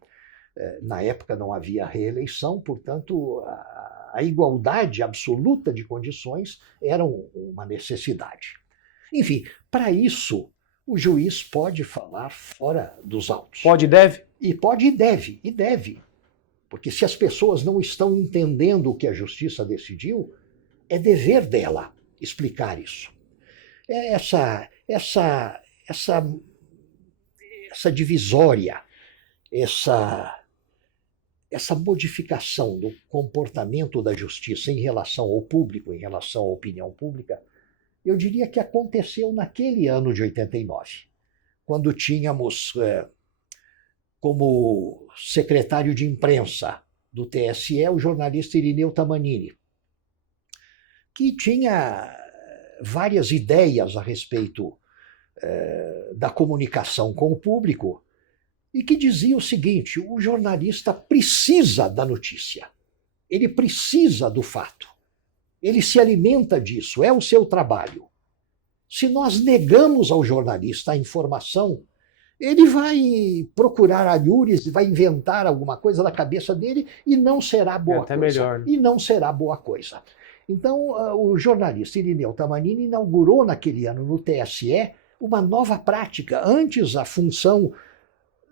Na época não havia reeleição, portanto, a igualdade absoluta de condições era uma necessidade. Enfim, para isso, o juiz pode falar fora dos autos. Pode e deve? Pode e deve. Porque se as pessoas não estão entendendo o que a justiça decidiu, é dever dela explicar isso. Essa divisória, essa modificação do comportamento da justiça em relação ao público, em relação à opinião pública, eu diria que aconteceu naquele ano de 89, quando tínhamos como secretário de imprensa do TSE o jornalista Irineu Tamanini, que tinha várias ideias a respeito da comunicação com o público e que dizia o seguinte: o jornalista precisa da notícia, ele precisa do fato. Ele se alimenta disso, é o seu trabalho. Se nós negamos ao jornalista a informação, ele vai procurar alhures, vai inventar alguma coisa da cabeça dele e não será boa coisa. Melhor, né? E não será boa coisa. Então, o jornalista Irineu Tamanini inaugurou naquele ano no TSE uma nova prática. Antes, a função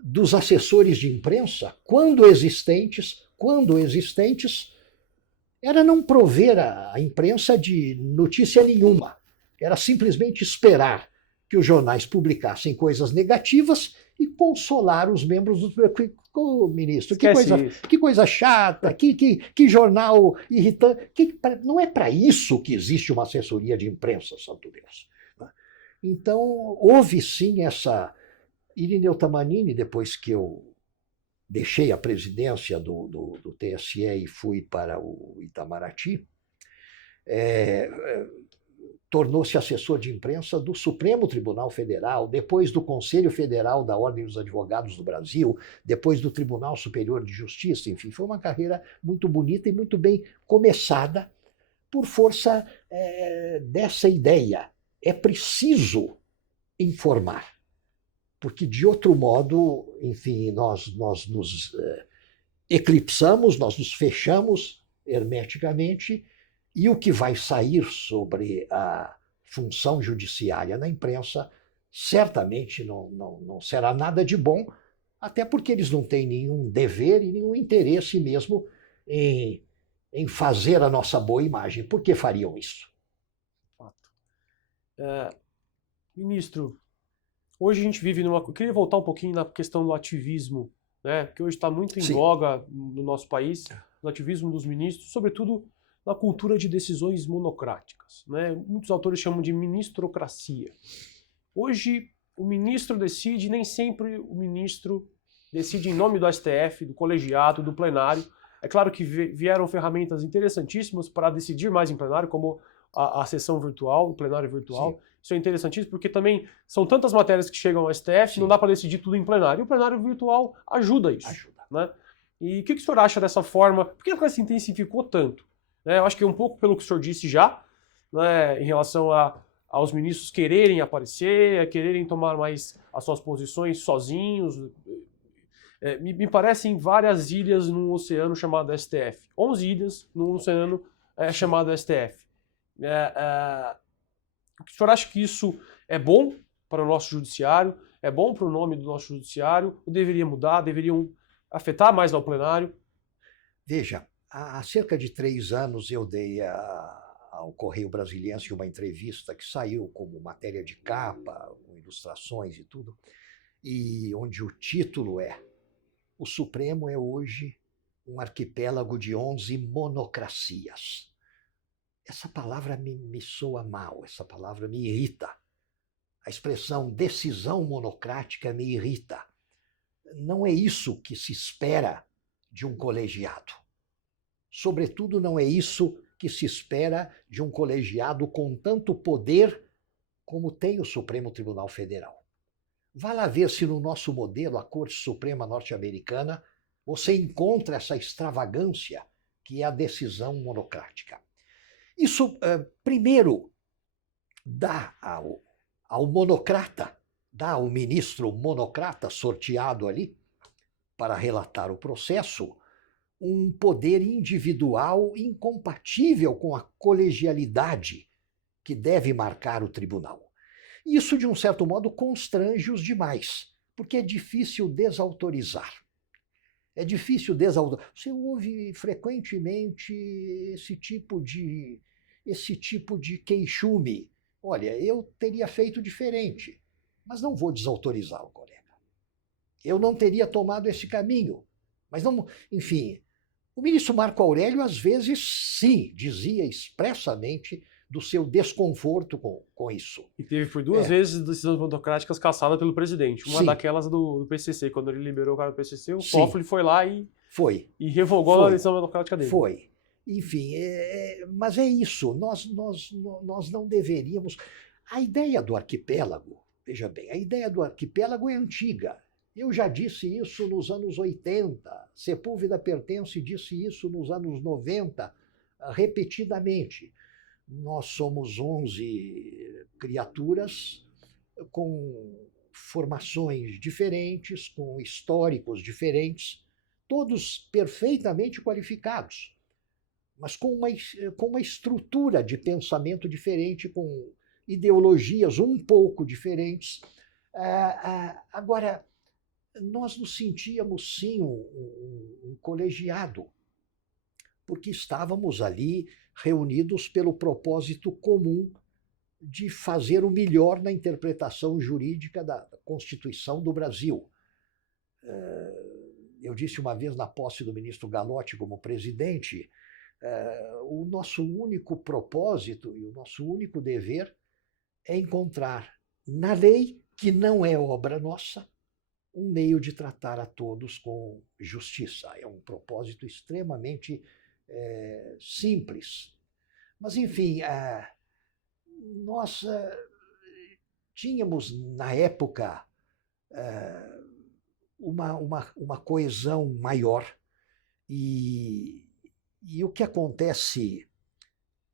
dos assessores de imprensa, quando existentes, era não prover a imprensa de notícia nenhuma. Era simplesmente esperar que os jornais publicassem coisas negativas e consolar os membros do ministro. Que coisa chata, que jornal irritante. Não é para isso que existe uma assessoria de imprensa, santo Deus. Então, houve sim essa... Irineu Tamanini, depois que eu deixei a presidência do TSE e fui para o Itamaraty, tornou-se assessor de imprensa do Supremo Tribunal Federal, depois do Conselho Federal da Ordem dos Advogados do Brasil, depois do Tribunal Superior de Justiça. Enfim, foi uma carreira muito bonita e muito bem começada por força dessa ideia. É preciso informar, porque de outro modo, enfim, nós nos eclipsamos, nós nos fechamos hermeticamente, e o que vai sair sobre a função judiciária na imprensa certamente não será nada de bom, até porque eles não têm nenhum dever e nenhum interesse mesmo em fazer a nossa boa imagem. Por que fariam isso? Ministro, hoje a gente vive numa... Eu queria voltar um pouquinho na questão do ativismo, né? Que hoje está muito em voga no nosso país, o ativismo dos ministros, sobretudo na cultura de decisões monocráticas, né? Muitos autores chamam de ministrocracia. Hoje, o ministro decide, nem sempre o ministro decide em nome do STF, do colegiado, do plenário. É claro que vieram ferramentas interessantíssimas para decidir mais em plenário, como a sessão virtual, o plenário virtual. Sim. Isso é interessantíssimo, porque também são tantas matérias que chegam ao STF, sim, não dá para decidir tudo em plenário. E o plenário virtual ajuda isso. Né? E o que o senhor acha dessa forma? Por que a coisa se intensificou tanto? Né? Eu acho que é um pouco pelo que o senhor disse já, né, em relação aos ministros quererem aparecer, quererem tomar mais as suas posições sozinhos. Me parecem várias ilhas num oceano chamado STF. 11 ilhas num oceano chamado STF. O senhor acha que isso é bom para o nosso judiciário? É bom para o nome do nosso judiciário? Ou deveria mudar? Deveriam afetar mais ao plenário? Veja, há cerca de 3 anos eu dei ao Correio Brasiliense uma entrevista que saiu como matéria de capa, com ilustrações e tudo, e onde o título é: o Supremo é hoje um arquipélago de 11 monocracias. Essa palavra me soa mal, essa palavra me irrita. A expressão decisão monocrática me irrita. Não é isso que se espera de um colegiado. Sobretudo, não é isso que se espera de um colegiado com tanto poder como tem o Supremo Tribunal Federal. Vá lá ver se no nosso modelo, a Corte Suprema norte-americana, você encontra essa extravagância que é a decisão monocrática. Isso, primeiro, dá ao monocrata, dá ao ministro monocrata sorteado ali para relatar o processo, um poder individual incompatível com a colegialidade que deve marcar o tribunal. Isso, de um certo modo, constrange os demais, porque é difícil desautorizar. É difícil desautorizar. Você ouve frequentemente esse tipo de queixume. Olha, eu teria feito diferente, mas não vou desautorizar o colega. Eu não teria tomado esse caminho, mas não... Enfim, o ministro Marco Aurélio, às vezes, sim, dizia expressamente do seu desconforto com isso. E teve por 2 vezes decisões monocráticas cassadas pelo presidente. Uma daquelas do PCC, quando ele liberou o cara do PCC, o Toffoli foi lá e revogou a decisão monocrática dele. Foi. Enfim, mas é isso, nós não deveríamos... A ideia do arquipélago, veja bem, a ideia do arquipélago é antiga. Eu já disse isso nos anos 80, Sepúlveda Pertence disse isso nos anos 90, repetidamente. Nós somos 11 criaturas com formações diferentes, com históricos diferentes, todos perfeitamente qualificados, mas com uma estrutura de pensamento diferente, com ideologias um pouco diferentes. Agora, nós nos sentíamos, sim, um colegiado, porque estávamos ali reunidos pelo propósito comum de fazer o melhor na interpretação jurídica da Constituição do Brasil. Eu disse uma vez, na posse do ministro Galotti como presidente, o nosso único propósito e o nosso único dever é encontrar na lei, que não é obra nossa, um meio de tratar a todos com justiça. É um propósito extremamente simples. Mas, enfim, nós tínhamos, na época, uma coesão maior. E o que acontece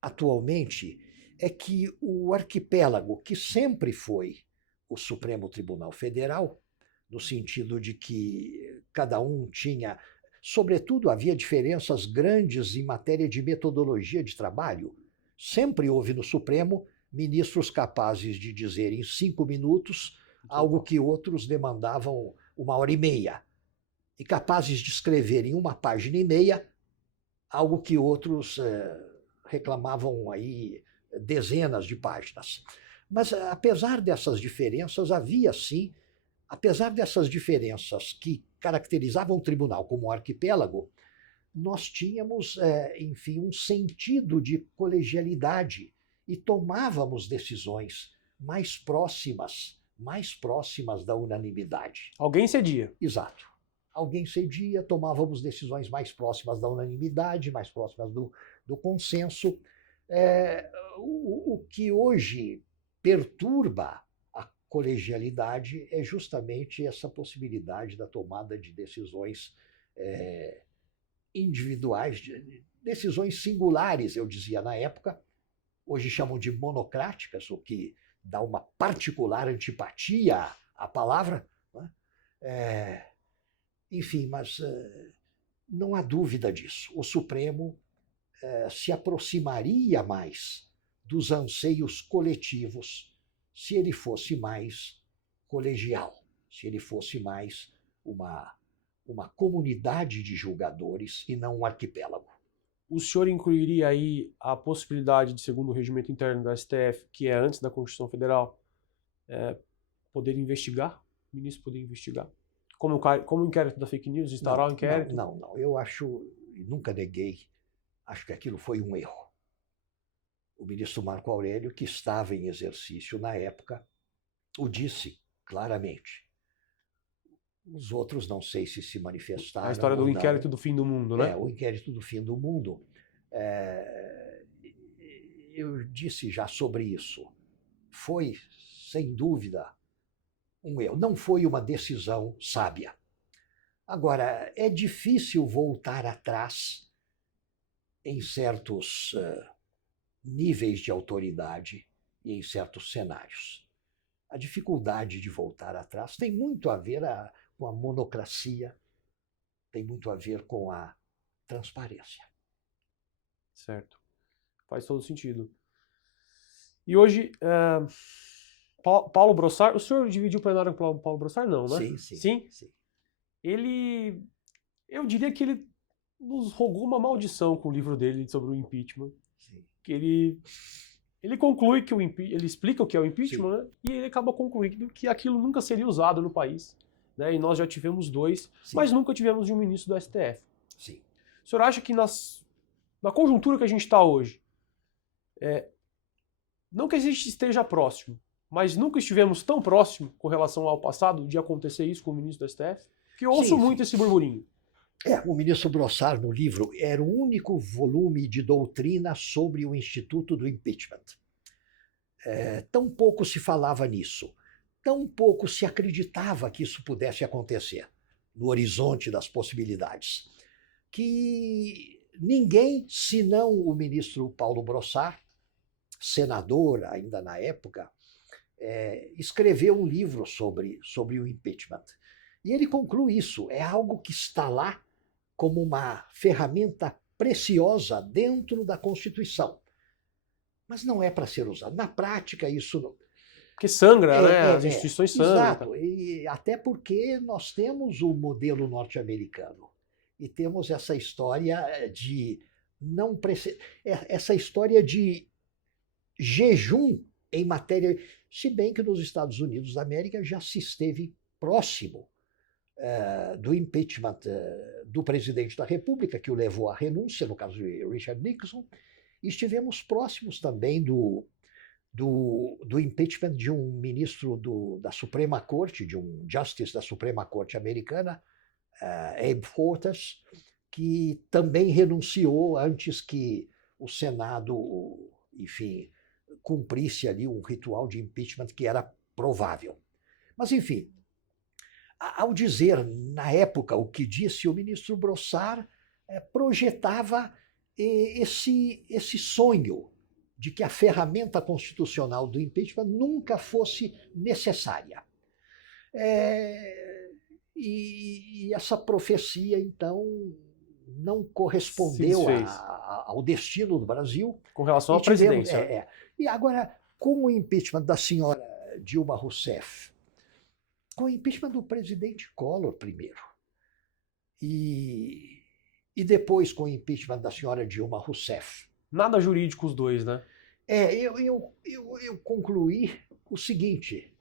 atualmente é que o arquipélago, que sempre foi o Supremo Tribunal Federal, no sentido de que cada um tinha, sobretudo, havia diferenças grandes em matéria de metodologia de trabalho. Sempre houve no Supremo ministros capazes de dizer em 5 minutos algo que outros demandavam 1h30, e capazes de escrever em 1,5 páginas algo que outros reclamavam aí dezenas de páginas. Mas, apesar dessas diferenças, havia sim, apesar dessas diferenças que caracterizavam o tribunal como um arquipélago, nós tínhamos, enfim, um sentido de colegialidade e tomávamos decisões mais próximas da unanimidade. Alguém cedia. Exato. Alguém cedia, tomávamos decisões mais próximas da unanimidade, mais próximas do consenso. O que hoje perturba a colegialidade é justamente essa possibilidade da tomada de decisões individuais, decisões singulares, eu dizia na época. Hoje chamam de monocráticas, o que dá uma particular antipatia à palavra, né? Enfim, mas não há dúvida disso. O Supremo se aproximaria mais dos anseios coletivos se ele fosse mais colegial, se ele fosse mais uma comunidade de julgadores e não um arquipélago. O senhor incluiria aí a possibilidade de, segundo o regimento interno da STF, que é antes da Constituição Federal, poder investigar? O ministro poder investigar? Como o inquérito da fake news, instaurar o inquérito? Não. Eu acho, e nunca neguei, acho que aquilo foi um erro. O ministro Marco Aurélio, que estava em exercício na época, o disse claramente. Os outros não sei se manifestaram. A história do inquérito do fim do mundo, né? O inquérito do fim do mundo. Eu disse já sobre isso. Foi, sem dúvida, um erro. Não foi uma decisão sábia. Agora, é difícil voltar atrás em certos níveis de autoridade e em certos cenários. A dificuldade de voltar atrás tem muito a ver com a monocracia, tem muito a ver com a transparência. Certo. Faz todo sentido. E hoje, Paulo Brossard, o senhor dividiu o plenário com o Paulo Brossard? Não, né? Sim. Ele, eu diria que ele nos rogou uma maldição com o livro dele sobre o impeachment. Sim. Que ele conclui que ele explica o que é o impeachment, né? E ele acaba concluindo que aquilo nunca seria usado no país, né? E nós já tivemos 2, mas nunca tivemos de um ministro do STF. Sim. O senhor acha que na conjuntura que a gente está hoje, não que a gente esteja próximo, mas nunca estivemos tão próximo com relação ao passado de acontecer isso com o ministro do STF? Porque eu ouço muito esse burburinho. O ministro Brossard, no livro, era o único volume de doutrina sobre o instituto do impeachment. Tão pouco se falava nisso, tão pouco se acreditava que isso pudesse acontecer no horizonte das possibilidades, que ninguém, senão o ministro Paulo Brossard, senador ainda na época, escreveu um livro sobre o impeachment. E ele conclui isso, é algo que está lá como uma ferramenta preciosa dentro da Constituição. Mas não é para ser usado. Na prática, isso não... Porque sangra, né? As instituições sangram. Exato. E até porque nós temos o modelo norte-americano. E temos essa história de essa história de jejum em matéria... Se bem que nos Estados Unidos da América já se esteve próximo do impeachment do presidente da República, que o levou à renúncia, no caso de Richard Nixon, e estivemos próximos também do impeachment de um ministro da Suprema Corte, de um justice da Suprema Corte americana, Abe Fortas, que também renunciou antes que o Senado, enfim, cumprisse ali um ritual de impeachment que era provável. Mas, enfim, ao dizer, na época, o que disse o ministro Brossard, projetava esse sonho de que a ferramenta constitucional do impeachment nunca fosse necessária. E essa profecia, então, não correspondeu ao destino do Brasil. Com relação à presidência. E agora, com o impeachment da senhora Dilma Rousseff, com o impeachment do presidente Collor primeiro, e depois com o impeachment da senhora Dilma Rousseff. Nada jurídico os dois, né? Eu concluí o seguinte: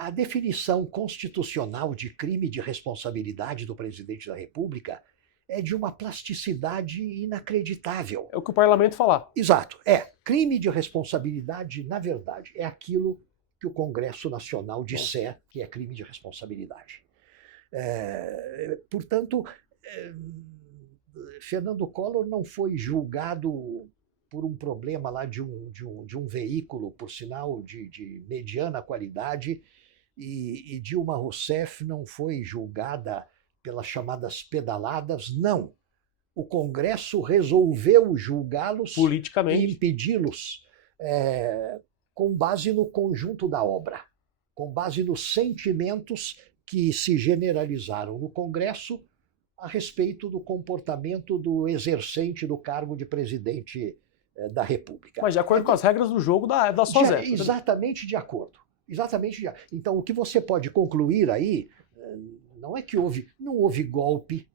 a definição constitucional de crime de responsabilidade do presidente da República é de uma plasticidade inacreditável. É o que o parlamento falar. Exato. Crime de responsabilidade, na verdade, é aquilo que o Congresso Nacional disser que é crime de responsabilidade. Portanto, Fernando Collor não foi julgado por um problema lá de um veículo, por sinal, de mediana qualidade, e Dilma Rousseff não foi julgada pelas chamadas pedaladas, não. O Congresso resolveu julgá-los politicamente e impedi-los com base no conjunto da obra, com base nos sentimentos que se generalizaram no Congresso a respeito do comportamento do exercente do cargo de presidente da República. Mas de acordo com as regras do jogo da SOSEP. Exatamente de acordo. Então, o que você pode concluir aí não é que não houve golpe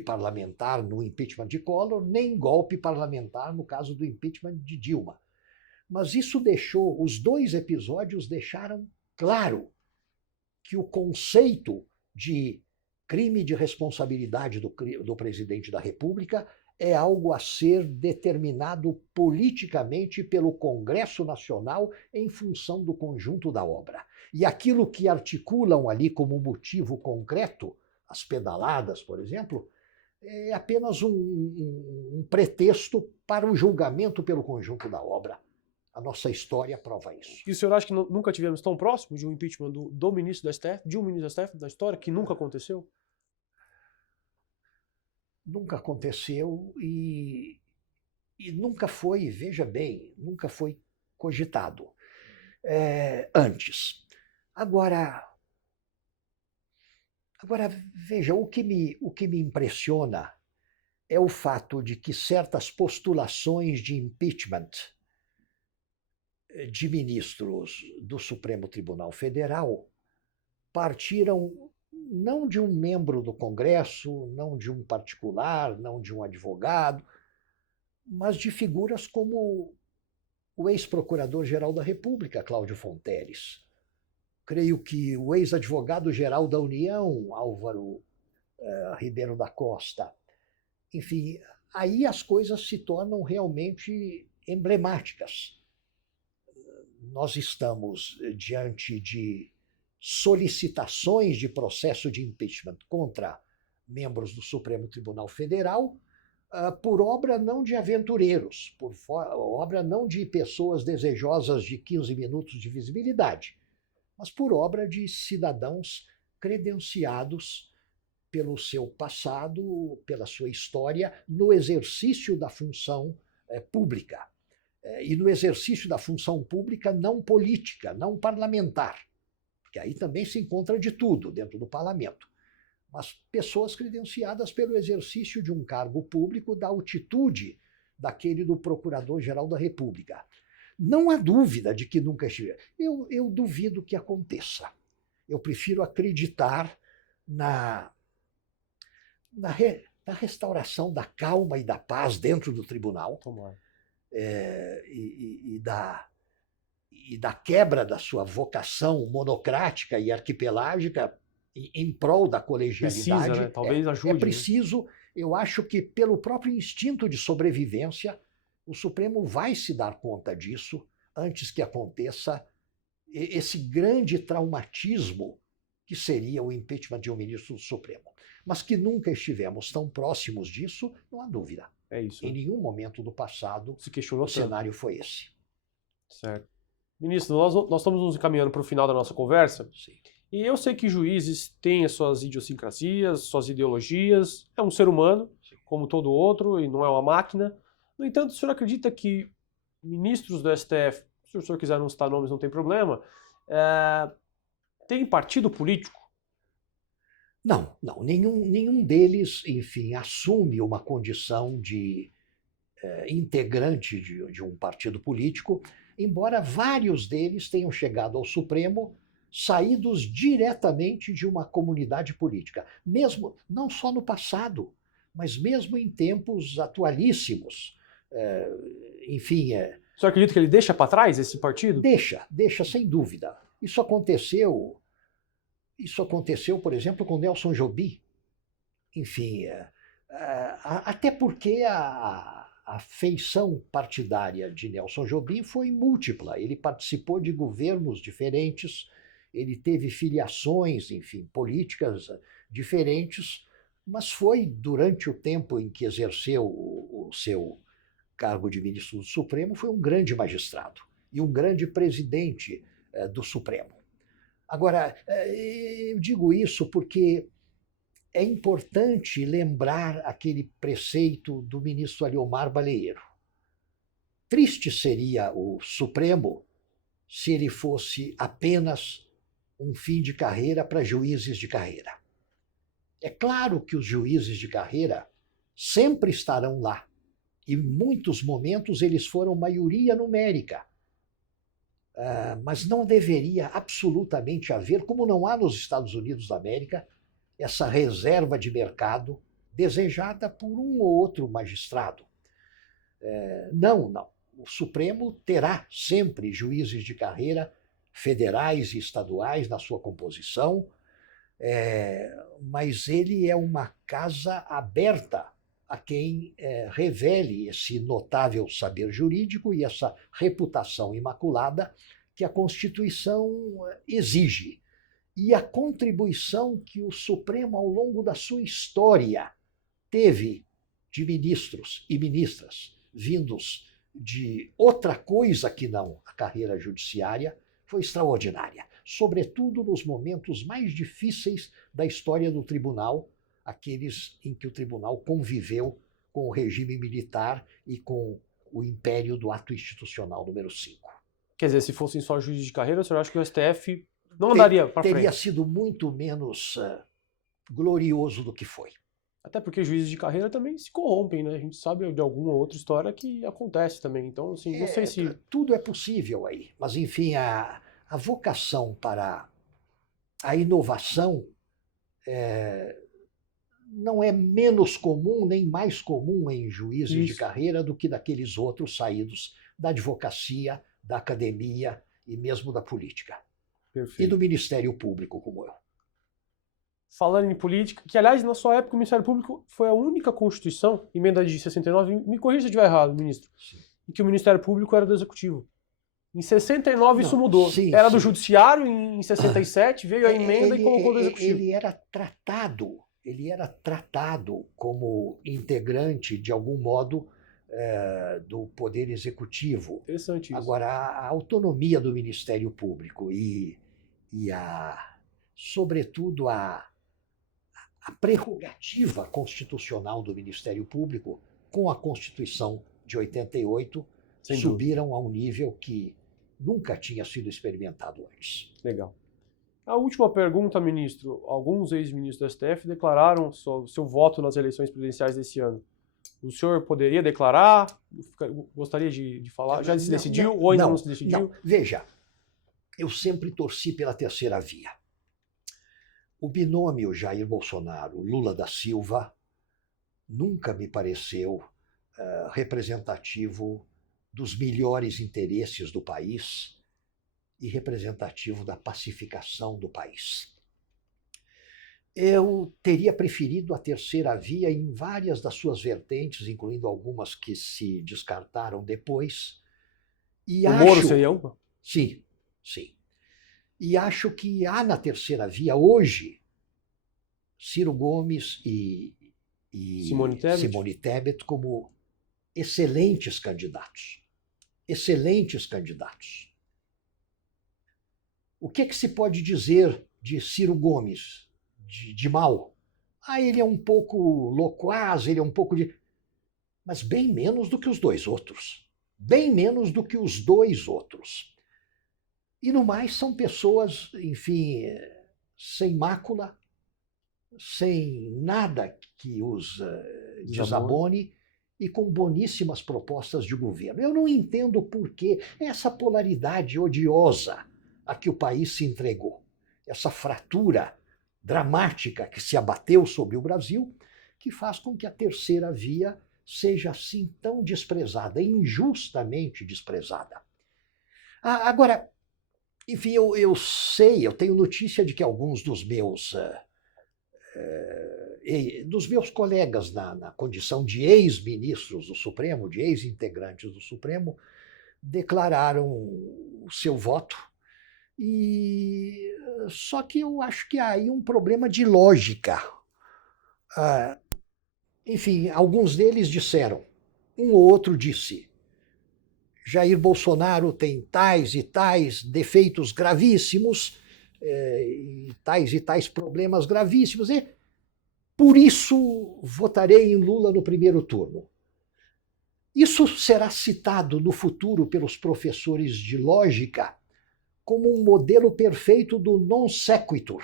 parlamentar no impeachment de Collor, nem golpe parlamentar no caso do impeachment de Dilma. Mas os dois episódios deixaram claro que o conceito de crime de responsabilidade do presidente da República é algo a ser determinado politicamente pelo Congresso Nacional em função do conjunto da obra. E aquilo que articulam ali como motivo concreto, as pedaladas, por exemplo, é apenas um pretexto para o julgamento pelo conjunto da obra. A nossa história prova isso. E o senhor acha que nunca tivemos tão próximo de um impeachment do ministro do STF, de um ministro do STF da história, que nunca aconteceu? Nunca aconteceu e nunca foi, veja bem, nunca foi cogitado antes. Agora, veja, o que me impressiona é o fato de que certas postulações de impeachment de ministros do Supremo Tribunal Federal partiram não de um membro do Congresso, não de um particular, não de um advogado, mas de figuras como o ex-procurador-geral da República, Cláudio Fonteles. Creio que o ex-advogado-geral da União, Álvaro Ribeiro da Costa. Enfim, aí as coisas se tornam realmente emblemáticas. Nós estamos diante de solicitações de processo de impeachment contra membros do Supremo Tribunal Federal por obra não de aventureiros, por obra não de pessoas desejosas de 15 minutos de visibilidade, mas por obra de cidadãos credenciados pelo seu passado, pela sua história, no exercício da função pública. E no exercício da função pública não política, não parlamentar, porque aí também se encontra de tudo dentro do parlamento, mas pessoas credenciadas pelo exercício de um cargo público da altitude daquele do Procurador-Geral da República. Não há dúvida de que nunca estiver. Eu duvido que aconteça. Eu prefiro acreditar na restauração da calma e da paz dentro do tribunal. E da quebra da sua vocação monocrática e arquipelágica em prol da colegialidade. Precisa, né? Talvez ajude. É preciso, eu acho que pelo próprio instinto de sobrevivência, o Supremo vai se dar conta disso antes que aconteça esse grande traumatismo que seria o impeachment de um ministro do Supremo. Mas que nunca estivemos tão próximos disso, não há dúvida. É isso. Em nenhum momento do passado se questionou o cenário foi esse. Certo. Ministro, nós estamos nos encaminhando para o final da nossa conversa. Sim. E eu sei que juízes têm as suas idiosincrasias, suas ideologias, é um ser humano. como todo outro, e não é uma máquina. No entanto, o senhor acredita que ministros do STF, se o senhor quiser não citar nomes, não tem problema, tem partido político? Não, não, nenhum deles, enfim, assume uma condição de integrante de um partido político, embora vários deles tenham chegado ao Supremo saídos diretamente de uma comunidade política, mesmo não só no passado, mas mesmo em tempos atualíssimos. Enfim, O senhor acredita que ele deixa para trás esse partido? deixa sem dúvida. Isso aconteceu, por exemplo, com Nelson Jobim. Enfim, até porque a feição partidária de Nelson Jobim foi múltipla. Ele participou de governos diferentes, ele teve filiações, enfim, políticas diferentes, mas foi durante o tempo em que exerceu o seu cargo de ministro do Supremo, foi um grande magistrado e um grande presidente do Supremo. Agora, eu digo isso porque é importante lembrar aquele preceito do ministro Aliomar Baleiro. Triste seria o Supremo se ele fosse apenas um fim de carreira para juízes de carreira. É claro que os juízes de carreira sempre estarão lá. E em muitos momentos eles foram maioria numérica. Mas não deveria absolutamente haver, como não há nos Estados Unidos da América, essa reserva de mercado desejada por um ou outro magistrado. Não. O Supremo terá sempre juízes de carreira federais e estaduais na sua composição, mas ele é uma casa aberta a quem revele esse notável saber jurídico e essa reputação imaculada que a Constituição exige. E a contribuição que o Supremo, ao longo da sua história, teve de ministros e ministras vindos de outra coisa que não a carreira judiciária, foi extraordinária, sobretudo nos momentos mais difíceis da história do tribunal, aqueles em que o tribunal conviveu com o regime militar e com o império do ato institucional número 5. Quer dizer, se fossem só juízes de carreira, o senhor acha que o STF não andaria para frente? Teria sido muito menos glorioso do que foi. Até porque juízes de carreira também se corrompem, né? A gente sabe de alguma outra história que acontece também. Então, assim, não sei se... Tudo é possível aí. Mas, enfim, a vocação para a inovação não é menos comum nem mais comum em juízes de carreira do que daqueles outros saídos da advocacia, da academia e mesmo da política. Perfeito. E do Ministério Público, como eu. Falando em política, que aliás, na sua época, o Ministério Público foi a única Constituição, emenda de 69, me corrija se eu estiver errado, ministro, em que o Ministério Público era do Executivo. Em 69 isso mudou. Era do Judiciário, em 67 veio a emenda e colocou do Executivo. Ele era tratado como integrante, de algum modo, do Poder Executivo. Interessante isso. Agora, a autonomia do Ministério Público e sobretudo, a prerrogativa constitucional do Ministério Público, com a Constituição de 88, subiram a um nível que nunca tinha sido experimentado antes. Legal. A última pergunta, ministro. Alguns ex-ministros do STF declararam seu voto nas eleições presidenciais desse ano. O senhor poderia declarar? Gostaria de falar? Já se decidiu ou ainda não se decidiu? Não. Veja, eu sempre torci pela terceira via. O binômio Jair Bolsonaro-Lula da Silva nunca me pareceu representativo dos melhores interesses do país e representativo da pacificação do país. Eu teria preferido a terceira via em várias das suas vertentes, incluindo algumas que se descartaram depois. E Moro seria uma? Sim. E acho que há na terceira via hoje Ciro Gomes e Simone Tebet como excelentes candidatos. O que se pode dizer de Ciro Gomes de mal? ele é um pouco loquaz, ele é um pouco de... Mas bem menos do que os dois outros. Bem menos do que os dois outros. E no mais são pessoas, enfim, sem mácula, sem nada que os desabone e com boníssimas propostas de governo. Eu não entendo por que essa polaridade odiosa a que o país se entregou, essa fratura dramática que se abateu sobre o Brasil, que faz com que a terceira via seja assim tão desprezada, injustamente desprezada. Agora, enfim, eu sei, eu tenho notícia de que alguns dos meus colegas na condição de ex-ministros do Supremo, de ex-integrantes do Supremo, declararam o seu voto. Só que eu acho que há aí um problema de lógica. Enfim, alguns deles disseram, um ou outro disse, Jair Bolsonaro tem tais e tais defeitos gravíssimos, e tais problemas gravíssimos, e por isso votarei em Lula no primeiro turno. Isso será citado no futuro pelos professores de lógica como um modelo perfeito do non sequitur.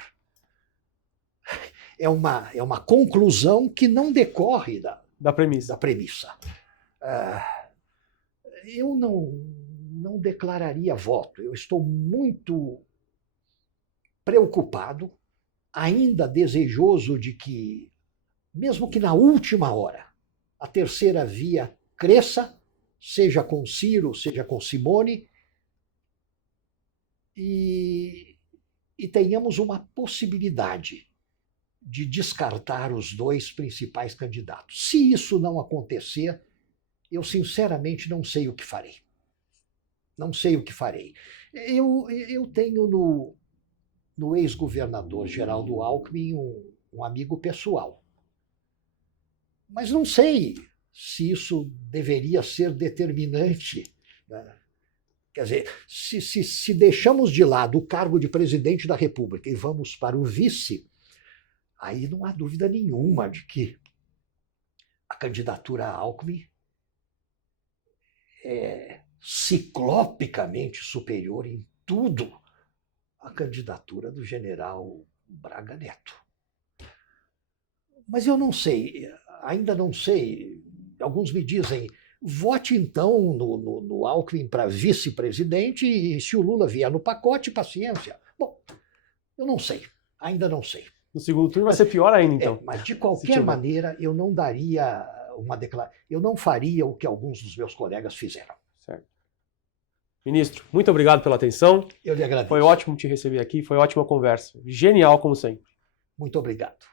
É uma conclusão que não decorre da premissa. Eu não declararia voto. Eu estou muito preocupado, ainda desejoso de que, mesmo que na última hora, a terceira via cresça, seja com Ciro, seja com Simone, e tenhamos uma possibilidade de descartar os dois principais candidatos. Se isso não acontecer, eu sinceramente não sei o que farei. Não sei o que farei. Eu tenho no ex-governador Geraldo Alckmin um amigo pessoal. Mas não sei se isso deveria ser determinante, né? Quer dizer, se deixamos de lado o cargo de presidente da República e vamos para o vice, aí não há dúvida nenhuma de que a candidatura a Alckmin é ciclopicamente superior em tudo à candidatura do general Braga Neto. Mas eu não sei, ainda não sei. Alguns me dizem, vote então no Alckmin para vice-presidente e se o Lula vier no pacote, paciência. Bom, eu não sei, ainda não sei. No segundo turno vai ser pior ainda, então. Mas de qualquer maneira, eu não daria uma declaração, eu não faria o que alguns dos meus colegas fizeram. Certo. Ministro, muito obrigado pela atenção. Eu lhe agradeço. Foi ótimo te receber aqui, foi ótima conversa. Genial, como sempre. Muito obrigado.